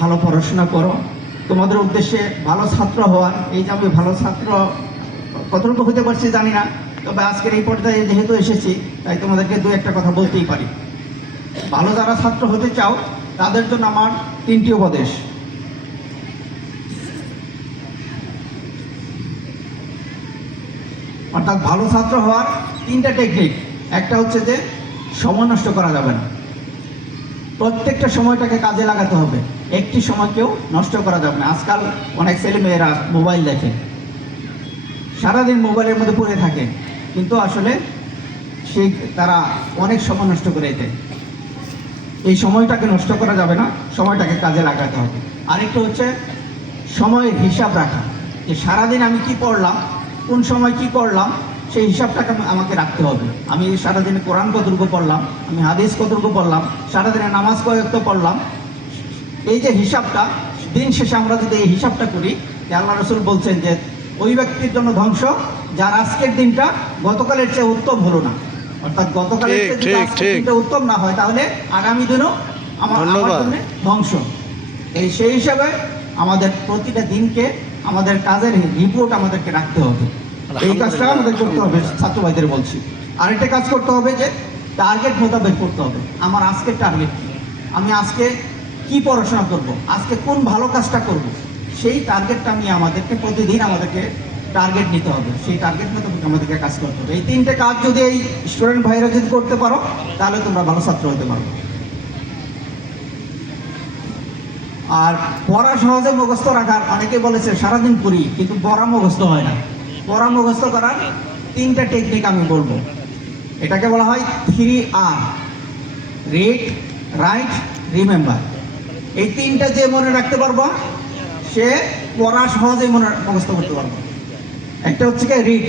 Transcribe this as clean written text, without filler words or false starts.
ভালো পড়াশোনা করো। তোমাদের উদ্দেশ্যে ভালো ছাত্র হওয়ার, এই যে আমি ভালো ছাত্র কতটুকু হতে পারছি জানি না, তবে আজকের এই পর্যায়ে যেহেতু এসেছি তাই তোমাদেরকে দু একটা কথা বলতেই পারি। ভালো যারা ছাত্র হতে চাও তাদের জন্য আমার 3টি উপদেশ। অর্থাৎ ভালো ছাত্র হওয়ার 3টা টেকনিক। একটা হচ্ছে যে সময় নষ্ট করা যাবে না, প্রত্যেকটা সময়টাকে কাজে লাগাতে হবে, একটি সময় কেউ নষ্ট করা যাবে না। আজকাল অনেক ছেলেমেয়েরা মোবাইল দেখে, সারাদিন মোবাইলের মধ্যে পড়ে থাকে, কিন্তু আসলে তারা অনেক সময় নষ্ট করে দেয়। এই সময়টাকে নষ্ট করা যাবে না, সময়টাকে কাজে লাগাতে হবে। আরেকটা হচ্ছে সময়ের হিসাব রাখা, যে সারাদিন আমি কি পড়লাম, কোন সময় কি পড়লাম, সেই হিসাবটাকে আমাকে রাখতে হবে। আমি সারাদিনে কোরআন কতটুকু পড়লাম, আমি হাদিস কতটুকু পড়লাম, সারাদিনে নামাজ কয়েকটা পড়লাম, এই যে হিসাবটা, দিন শেষে আমরা যদি এই হিসাবটা করি, যে আল্লাহ রসুল বলছেন যে ওই ব্যক্তির জন্য ধ্বংস যার আজকের দিনটা গতকালের চেয়ে উত্তম হলো না। অর্থাৎ গতকালের চেয়ে যদি আজকের দিনটা উত্তম না হয়, তাহলে আগামী দিনও আমার জন্য ধ্বংস। সেই হিসাবে আমাদের প্রতিটা দিনকে আমাদের কাজের রিপোর্ট আমাদেরকে রাখতে হবে। এই কাজটা আমাদের করতে হবে, ছাত্র ভাইদের বলছি। আরেকটা কাজ করতে হবে যে টার্গেট মোতাবেক করতে হবে। আমার আজকের টার্গেট কি, আমি আজকে কি পড়াশোনা করব, আজকে কোন ভালো কাজটা করব, সেই টার্গেটটা নিয়ে আমাদেরকে প্রতিদিন আমাদেরকে টার্গেট নিতে হবে। সেই টার্গেট মোতাবেক আমাদেরকে কাজ করতে হবে। এই 3টে কাজ যদি এই স্টুডেন্ট ভাইরা যদি করতে পারো, তাহলে তোমরা ভালো ছাত্র হতে পারো। আর পড়া সহজে মুখস্থ রাখার, অনেকে বলেছে সারাদিন পড়ি কিন্তু পড়া মুখস্থ হয় না। পড়া মুখস্থ করার 3টা টেকনিক আমি বলবো। এটাকে বলা হয় 3R: রিড, রাইট, রিমেম্বার। এই 3টা যে মনে রাখতে পারবো সে পড়া সহজেই মুখস্থ করতে পারবো। একটা হচ্ছে কি রিড।